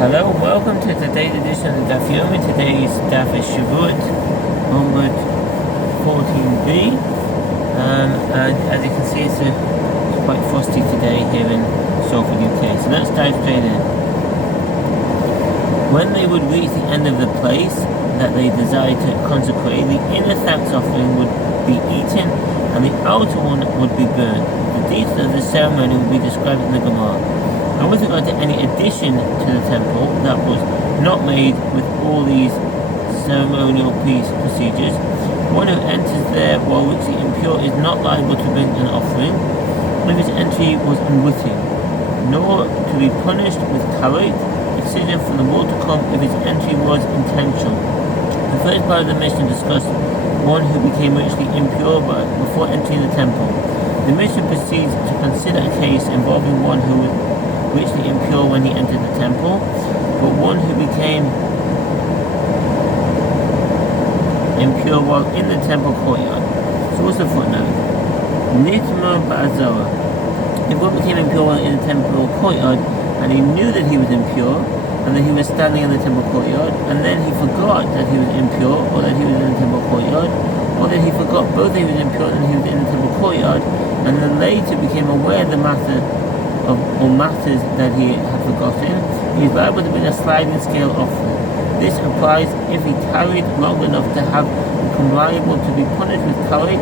Hello, welcome to today's edition of the Daf Yomi. Today's Daf is Shevuot Daf 14b, and as you can see, it's quite frosty today here in Salford, UK. So let's dive straight in. When they would reach the end of the place that they desired to consecrate, the inner thanks offering would be eaten, and the outer one would be burned. The details of the ceremony will be described in the Gemara. And with regard to any addition to the temple that was not made with all these ceremonial procedures, one who enters there while richly impure is not liable to bring an offering if his entry was unwitting, nor to be punished with karet, excision from the world to come, if his entry was intentional. The first part of the mission discussed one who became richly impure before entering the temple. The mission proceeds to consider a case involving one who was richly impure when he entered the temple, but one who became impure while in the temple courtyard. So what's the footnote? Nitma ba'azara. If one became impure while in the temple courtyard, and he knew that he was impure, and that he was standing in the temple courtyard, and then he forgot that he was impure, or that he was in the temple courtyard, or that he forgot both that he was impure and he was in the temple courtyard, and then later became aware of the matter or matters that he had forgotten, he is liable to bring a sliding scale offering. This applies if he tarried long enough to have become liable to be punished with karet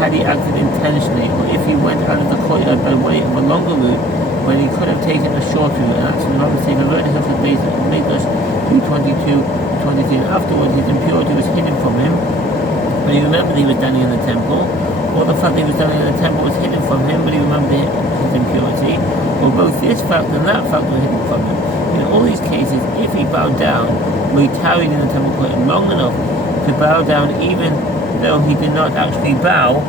had he acted intentionally, or if he went out of the courtyard by way of a longer route when he could have taken a shorter route. And actually, not mistake, I've already heard the base of English 2:22-23, and afterwards his impurity was hidden from him, but he remembered he was standing in the temple, or the fact that he was standing in the temple was hidden from him, but he remembered his impurity, or both this fact and that fact were hidden from him. In all these cases, if he bowed down, or he tarried in the temple court long enough to bow down even though he did not actually bow,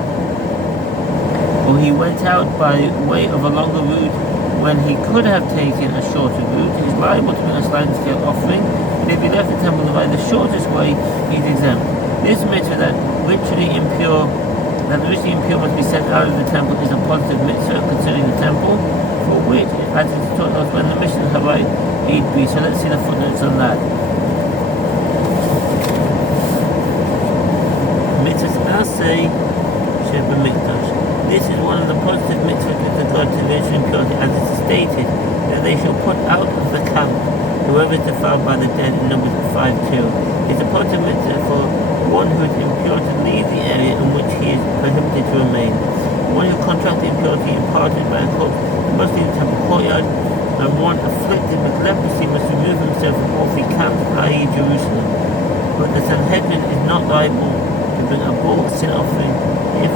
or he went out by way of a longer route when he could have taken a shorter route, he is liable to bring a sliding scale offering, but if he left the temple by the shortest way, he is exempt. This mitzvah that the richly impure must be sent out of the temple is a positive mitzvah concerning the temple, for which, as it is taught us when the mission Hawaii 8b. So let's see the footnotes on that. Mitzvah Asay Sheba Mikdash. This is one of the positive mitzvahs with regard to ritual impurity, as it is stated that they shall put out of the camp whoever is defiled by the dead in Numbers 5:2. It's a positive mitzvah for one who is impure to leave the area in which he is prohibited to remain. One who contracted impurity imparted by a corpse must leave the temple courtyard, and one afflicted with leprosy must remove himself from all three camps, i.e. Jerusalem. But the Sanhedrin is not liable to bring a bull sin offering if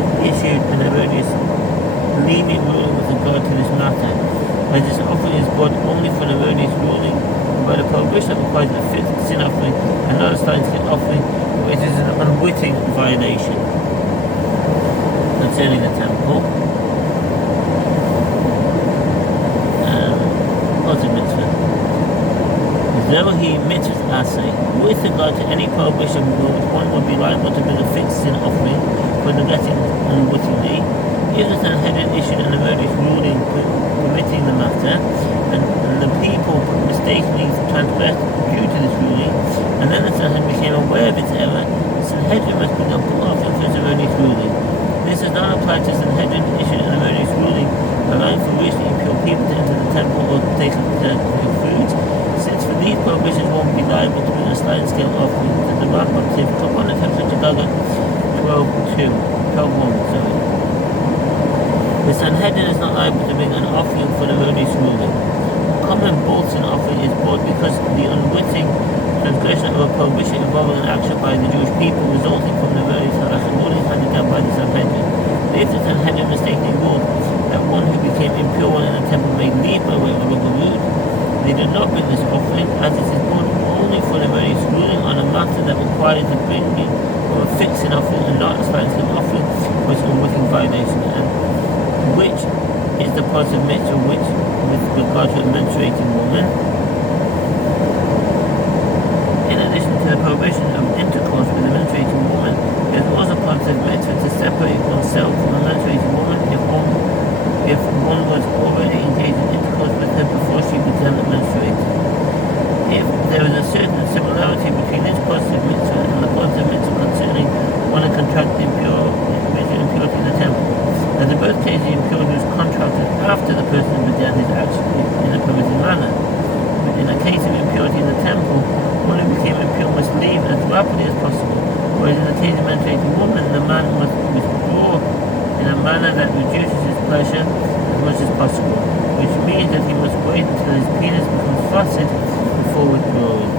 it issued an erroneous lenient ruling with regard to this matter, as this offering is brought only for an erroneous ruling, and by the prohibition that requires a fixed sin offering and not a sliding scale offering, which is an unwitting violation. Concerning the temple, what's a mitzvah? Though he mitzvah asay, with regard to any prohibition which one would be liable to bring a fixed sin offering for neglecting unwittingly, if the Sanhedrin issued an erroneous ruling permitting the matter, and the people mistakenly transgressed due to this ruling, and then the Sanhedrin became aware of its error, the Sanhedrin must bring a bull offering for its erroneous ruling. This does not apply to Sanhedrin issued an erroneous ruling allowing for richly impure people to enter the temple or to take up their foods, since for these prohibitions one would be liable to bring a sliding scale offering to the Rambam Tivkot on the Temple Chicago 12:1. The Sanhedrin is not liable to bring an offering for the erroneous ruling. Common bull sin offering is brought because the unwitting transgression of a prohibition involving an action by the Jewish people resulting from the erroneous halachic ruling handed down by the Sanhedrin. If the Sanhedrin mistakenly ruled that one who became impure in the temple may leave by way of a longer route, they did not bring this offering, as it is brought only for the erroneous ruling on a matter that required the bringing of a fixed sin offering and not a sliding scale offering, which is unwitting violation, and which is the positive mitzvah which, with regard to a menstruating woman, in addition to the prohibition of intercourse with a menstruating woman, there was a positive mitzvah to separate oneself from a menstruating woman if one was already engaged in intercourse with her before she began menstruating. pleasure as much as possible, which means that he must wait until his penis becomes flaccid before withdrawing.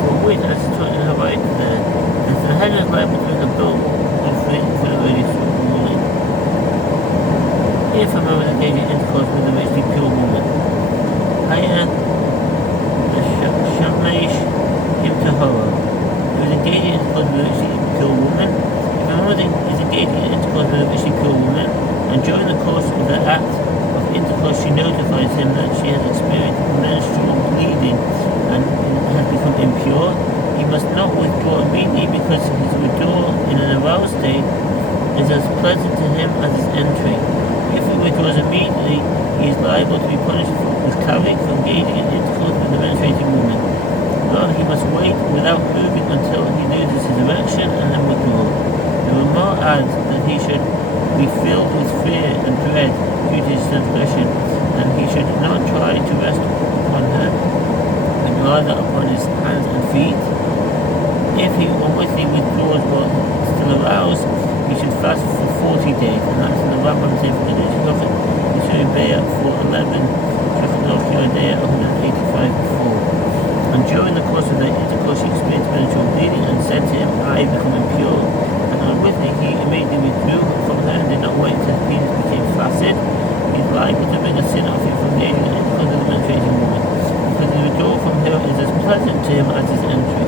For which, as it's taught in Hawaii there, and the head is liable to make a bill offering for the early ruling. If a man was engaging in intercourse with a richly pure woman, Tahara. He was engaging in intercourse with a richly pure woman. If a woman is engaging in intercourse with a richly pure woman, and during the course of the act of intercourse she notifies him that she has experienced menstrual bleeding and has become impure, he must not withdraw immediately, because his withdrawal in an aroused state is as pleasant to him as his entry. If he withdraws immediately, he is liable to be punished with carrying for engaging in intercourse with a menstruating woman. Rather, he must wait without moving until he loses his erection and then withdraw. The Ramah adds that he should be filled with fear and dread due to his transgression, and he should not try to rest upon her, but rather upon his hands and feet. If he unwittingly withdraws while still aroused, he should fast for 40 days, and that's in the Rambam saying for the Prophet. He should be for 11, 185 before. And during the course of the intercourse he experienced menstrual bleeding and said to him, I become impure. And unwittingly he immediately withdrew from her and did not wait until his penis became flaccid. He is liable to bring a sin off him from engaging in intercourse with a menstruating woman, because his withdrawal from her is as pleasant to him as his entry.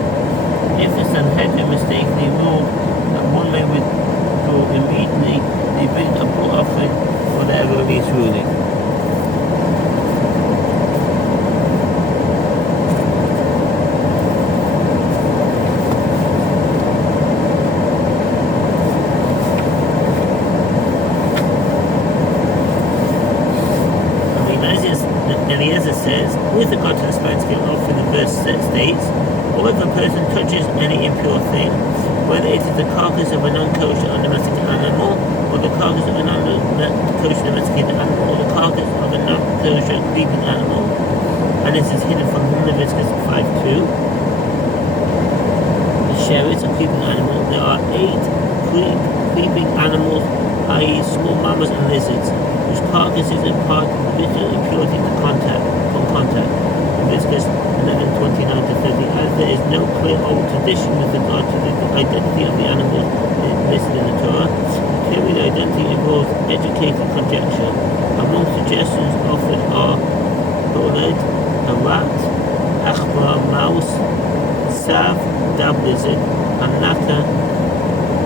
If the Sanhedrin mistakenly ruled that one may withdraw immediately, they bring a bull offering for their erroneous ruling. With regard to the slight scale offering, the verse states, or if a person touches any impure thing, whether it is the carcass of a non-kosher or domesticated animal, or the carcass of a non-kosher domesticated animal, or the carcass of a non-kosher creeping animal, and this is hidden from Leviticus 5:2. The sheretz, a creeping animal, there are 8 creeping animals, i.e. small mammals and lizards, whose carcasses impart little impurity from contact. Leviticus 11:29-30. As there is no clear old tradition with regard to the identity of the animals listed in the Torah, clearly the identity involves educated conjecture. Among suggestions offered are Boled, a rat, Achbar, mouse, Sav, dab lizard, Anaka,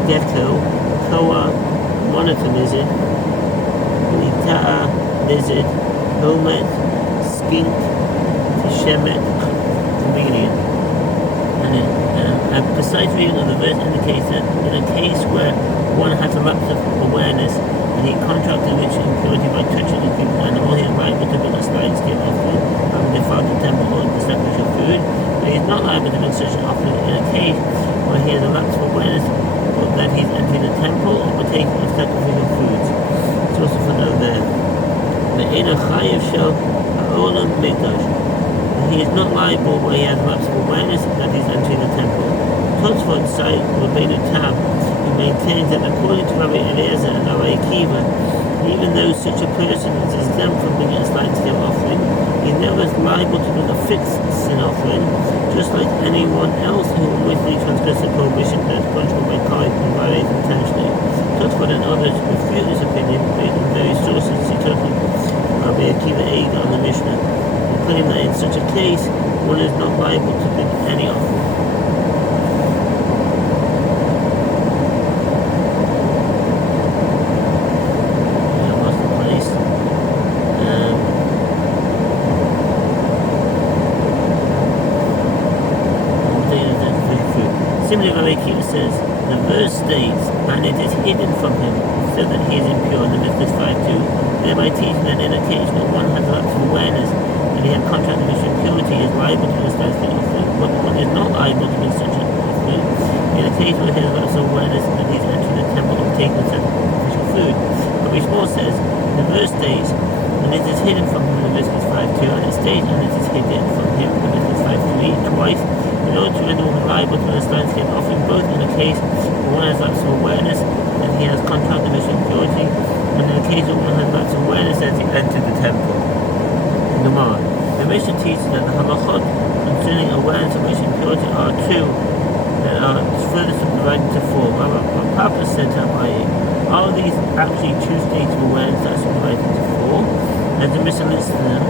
gecko, Koa, monitor lizard, Lita'a, lizard, Homet, skink, Shemet, chameleon. And a precise reading of the verse indicates that in a case where one has a lapse of awareness and he contracted rich impurity by touching a creeping animal, he is liable to bring a sliding scale offering, having defiled the temple or the sacrificial food, but he is not liable to bring such an offering in a case where he has a lapse of awareness that he is entering the temple or partaking of sacrificial foods. It's also footnote there. The inner chayiv shel ha'olam mikdash. He is not liable where he has a lapse of awareness that he is entering the temple. Tosfot cite Rabbeinu Tam, who maintains that according to Rabbi Eliezer and Rabbi Akiva, even though such a person is exempt from bringing a sliding scale offering, he never is liable to bring a fixed sin offering, just like anyone else who unwittingly transgresses a prohibition that is punishable by God and violates intentionally. Tosfot and others refute this opinion based on various sources, citing Rabbi Akiva Eiga on the Mishnah, claim that in such a case, one is not liable to bring any offering. I lost the place. Similarly, Rabbi Akiva says, the verse states, and it is hidden from him, so that he is impure, in Leviticus 5:2, thereby teaching that in a case where one has a lapse of awareness he had contracted with impurity, is liable to recite the offering, but one is not liable to make such an offering in a case where he has lapse of awareness that he is entering the temple or taking sacrificial food. Rabbi Shmuel says, the verse states, and it is hidden from him in Leviticus 5:2, and it states, and it is hidden from him in Leviticus 5:3, twice, In order to render one liable to the landscape offering, both in the case where one has lapse of awareness that he has contracted the mission impurity, and in the case where one has lapse of awareness that he entered the temple. Gemara. The mission teaches that the halachot concerning awareness of mission impurity are two that are further subdivided to four. Rabbi Papa said to Abaye, are these actually two states of awareness that are subdivided into four? As the Mishnah lists them,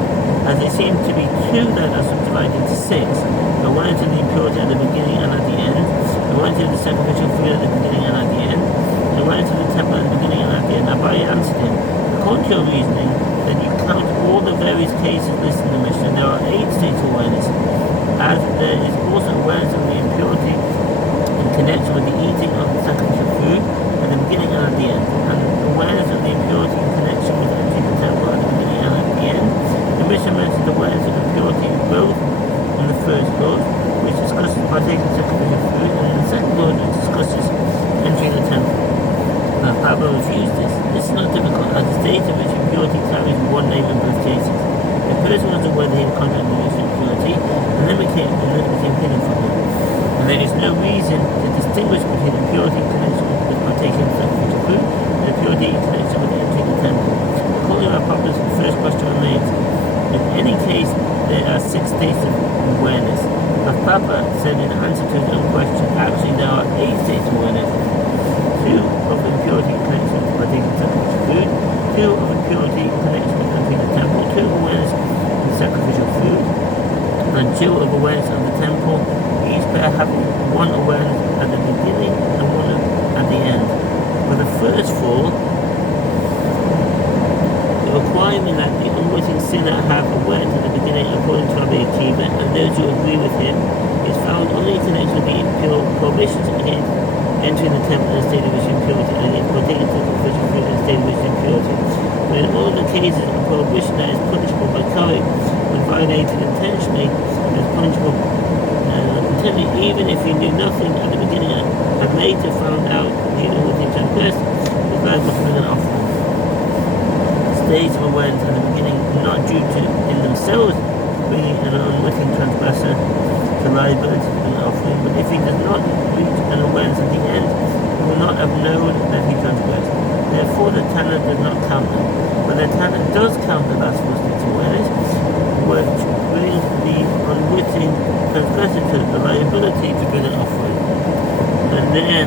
as they seem to be two that are subdivided into six. Awareness of the impurity at the beginning and at the end, awareness of the sacrificial food at the beginning and at the end, awareness of the temple at the beginning and at the end. Abaye answered him, according to your reasoning, that you count all the various cases listed in the Mishnah, there are 8 states of awareness, as there is also awareness of the impurity in connection with the eating of the sacrificial food at the beginning and at the end, and awareness of the impurity in connection with entering the temple at the beginning and at the end. The Mishnah mentions awareness of impurity both in the first clause, which discusses partaking of sacrificial food, and in the second clause, which discusses entering the temple. Now, Pablo refused this. This is not difficult, as the state of which impurity carries one name in both cases. The person was aware that he had contracted the impurity, and then became hidden from him. And there is no reason to distinguish between impurity in connection with partaking of sacrificial food and impurity in connection with entering the temple. According to our Pablo's first question remains, in any case, there are 6 states of awareness. But Papa said in answer to his own question, actually there are 8 states of awareness. 2 of impurity in connection with partaking of sacrificial food, 2 of impurity in connection with entering the temple, 2 of awareness of the sacrificial food, and 2 of awareness of the temple, each pair having 1 awareness at the beginning and 1 at the end. For the first 4, the requirement that the unwitting sinner have awareness at the beginning according to Rabbi Akiva and those who agree with him is found only in connection with the impure prohibitions against entering the temple in a state of which impurity and against partaking of sacrificial food in a state of which impurity. But in all the cases, a prohibition that is punishable by Kari when violated intentionally is punishable intentionally, even if he knew nothing at the beginning and later found out he knew what he transgressed, is liable to bring an offering. States of awareness at the beginning not due to in themselves bringing an unwitting transgressor to liability to bring an offering, but if he does not reach an awareness at the end, he will not have known that he transgressed. Therefore the Tana does not count them, but the Tana does count the last 4 states of awareness, which brings the unwitting transgressor to the liability to bring an offering. And then,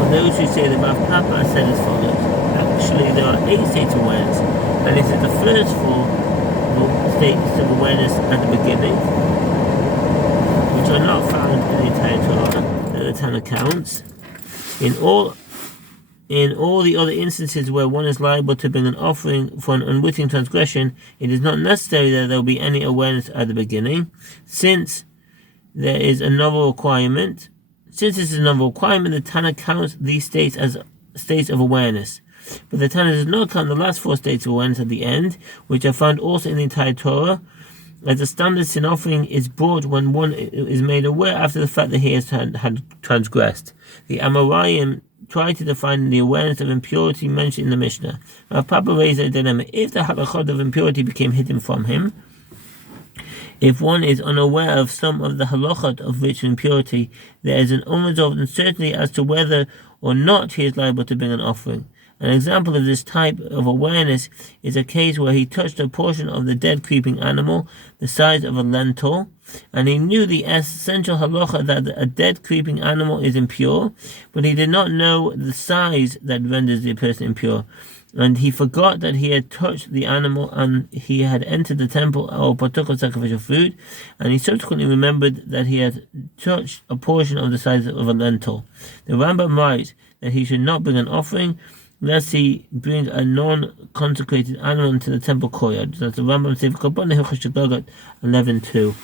for those who say that Rav Papa said as follows, actually there are 8 states of awareness, and this is the first 4 states of awareness at the beginning, which are not found in the entire Torah that the Tana counts. In all the other instances where one is liable to bring an offering for an unwitting transgression, it is not necessary that there will be any awareness at the beginning, since there is a novel requirement. Since this is a novel requirement, the Tana counts these states as states of awareness. But the Tana does not count the last 4 states of awareness at the end, which are found also in the entire Torah, as the standard sin offering is brought when one is made aware after the fact that he has had transgressed. The Amoraim try to define the awareness of impurity mentioned in the Mishnah. Rav Papa raised a dilemma. If the halachot of impurity became hidden from him, if one is unaware of some of the halachot of which impurity, there is an unresolved uncertainty as to whether or not he is liable to bring an offering. An example of this type of awareness is a case where he touched a portion of the dead creeping animal the size of a lentil, and he knew the essential halacha that a dead creeping animal is impure, but he did not know the size that renders the person impure, and he forgot that he had touched the animal and he had entered the temple or partook of sacrificial food, and he subsequently remembered that he had touched a portion of the size of a lentil. The Rambam writes that he should not bring an offering lest he brings a non-consecrated animal into the temple courtyard. That's the Rambam Sefer Kabbalah Hilchos 11:2.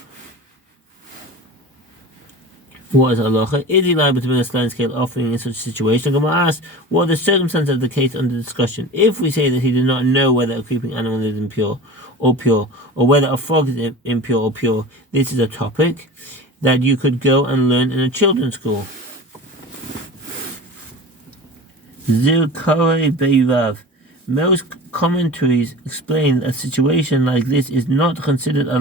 What is halacha? Is he liable to bring a sliding scale offering in such a situation? I'm going to ask, what are the circumstances of the case under discussion? If we say that he did not know whether a creeping animal is impure or pure, or whether a frog is impure or pure, this is a topic that you could go and learn in a children's school. Zilkare Beirav. Most commentaries explain that a situation like this is not considered a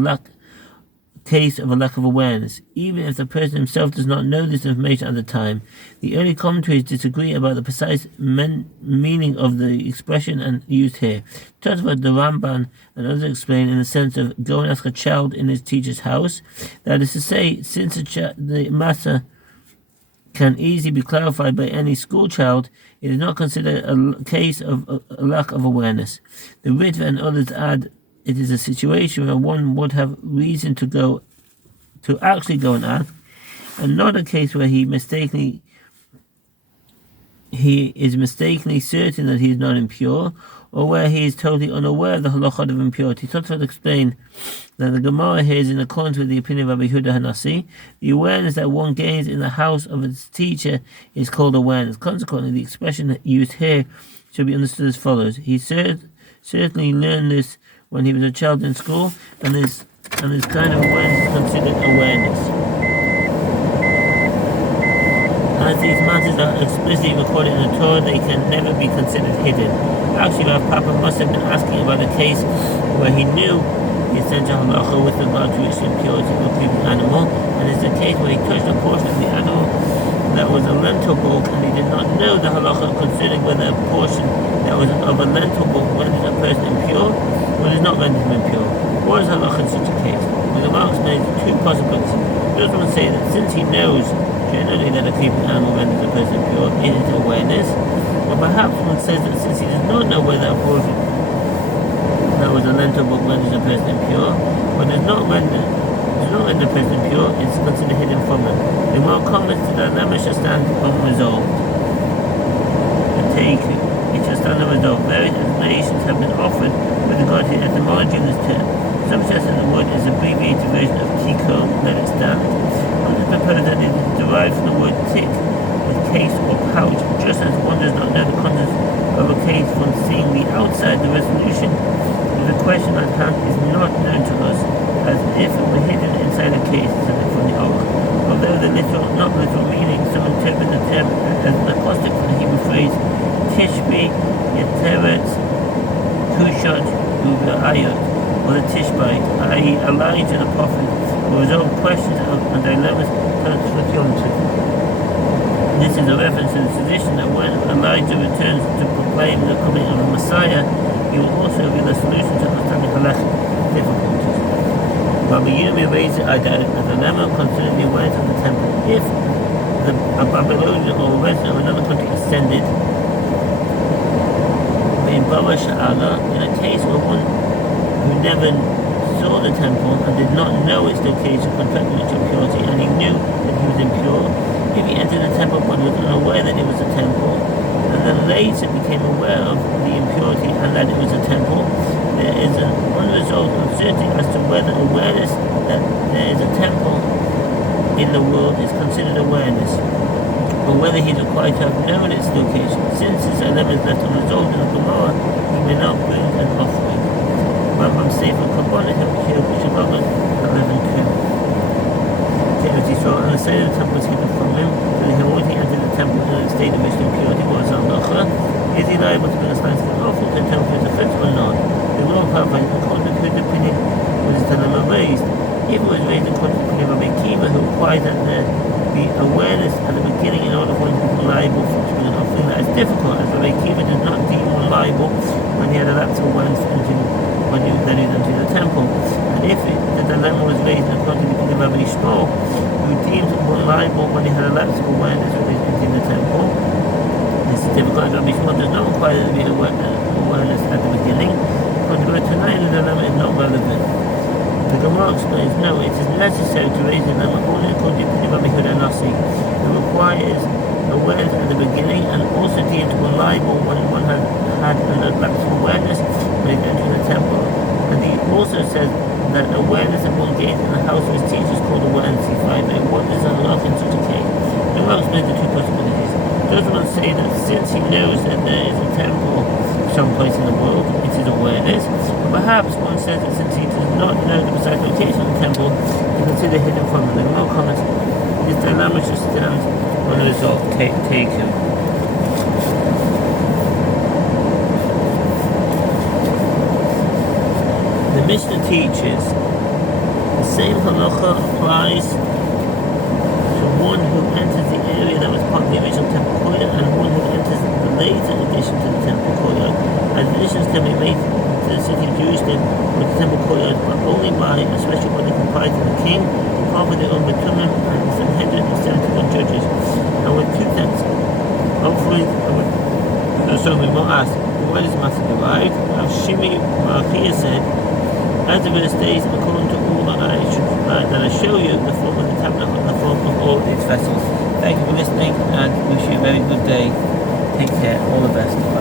case of a lack of awareness. Even if the person himself does not know this information at the time, the early commentaries disagree about the precise meaning of the expression and used here. Tosfot, the Ramban, and others explain in the sense of go and ask a child in his teacher's house. That is to say, since the matter can easily be clarified by any school child, it is not considered a case of a lack of awareness. The Ritva and others add it is a situation where one would have reason to actually go and ask, and not a case where he is mistakenly certain that he is not impure, or where he is totally unaware of the halachot of impurity. Tosfot explain that the Gemara here is in accordance with the opinion of Rabbi Yehuda Hanassi. The awareness that one gains in the house of its teacher is called awareness. Consequently, the expression used here should be understood as follows: he certainly learned this when he was a child in school, and this kind of awareness is considered awareness. As these matters are explicitly recorded in the Torah, they can never be considered hidden. Actually, Rav Papa must have been asking about a case where he knew the essential halacha with regard to its impurity of a creeping animal, and it's the case where he touched a portion of the animal that was a lentil bulk, and he did not know the halacha concerning whether a portion that was of a lentil bulk renders a person impure or does not render him impure. What is halacha in such a case? The Gemara explains two possibilities. First one say that since he knows generally that a creeping animal renders a person impure, it is awareness. Or perhaps one says that since he does not know whether a portion that was a lentil bulk renders a person impure, but does not render a person impure, it is considered hidden from him. The more comments to the dilemma shall stand unresolved. It shall stand unresolved. Various explanations have been offered with regard to the etymology of this term. Some suggest that the word is an abbreviated version of kiko, let it stand. Others propose that it is derived from the word tik, with case or pouch, just as one does not know the contents of a case from seeing the outside. The resolution of the question at hand is not known to us, as if it were hidden inside a case, something from the Oak. Although the not literal meaning, some interpret the term as an acrostic from the Hebrew phrase Tishbi, Yeteret, Kushot, Ayot, or the Tishbite, i.e. Elijah the prophet, who resolved questions and dilemmas for Yom Tov. This is a reference to the tradition that when Elijah returns to proclaim the coming of the Messiah, he will also reveal a solution to understanding halachic difficulties. Rabbi Yirmiyah raised a dilemma concerning the awareness of the temple. If a Babylonian or a resident of another country ascended in Baba Sha'ala, in a case where one who never saw the temple and did not know its location contracted its impurity, and he knew that he was impure, if he entered the temple but was unaware that it was a temple, and then later became aware of the impurity and that it was a temple, there is an unresolved uncertainty as to whether awareness that there is a temple in the world is considered awareness, or whether he is required to have known its location. Since this element is left unresolved in the Gemara, he may not bring an offering. Rambam Sefer Kabbalah here, Shabbat 11:2. And the state of the temple was hidden from him, so he already entered the temple in a state of which impurity was halacha. Is he liable to bring a slice of an offering to the temple as a fetch or not? The Gemara clarifies according to the opinion was this dilemma raised. If it was raised according to the opinion of Rabbi Akiva, who required that there be awareness at the beginning in order for one to be liable to bring an offering, that is difficult, as Rabbi Akiva did not deem one liable when he had a lapse of awareness that he was entering the temple. And if the dilemma was raised according to the opinion of Rabbi Shmuel, who deemed one liable when he had a lapse of awareness when he was entering the temple, this is difficult, as Rabbi Shmuel does not require there to be awareness at the beginning. According to tonight, the dilemma is not relevant. The Gemara explains, no, it is necessary to raise the dilemma only according to the opinion of Rabbi Yehuda Hanassi, who requires awareness at the beginning and also deemed one liable when one had a lapse of awareness when he entered the temple. And he also says that awareness that one gains in the house of his teacher is called awareness. And what is a halach in such a case? The Gemara explains the two possibilities. Those ones say that since he knows that there is a temple someplace in the world, it is awareness. Or perhaps one says that since he does not know the precise location of the temple, he considers hidden from him. The Gemara comments, this dilemma should stand unresolved. Take him. The Mishnah teaches The same halacha applies to one who enters the area that was part of the original temple courtyard and one who enters the later addition to the temple courtyard. As additions can be made to the city of Jerusalem or the temple courtyard, but only by a special body comprised of the king, half of their own Betumim, and 771 judges, and with 2/10. Hopefully, so we will ask, where does Master derived? Now Shimi Malachia said, as the verse states, according to all that I show you, the form of the tabernacle and the form of all its vessels. Thank you for listening, and wish you a very good day. Take care. All the best. Bye.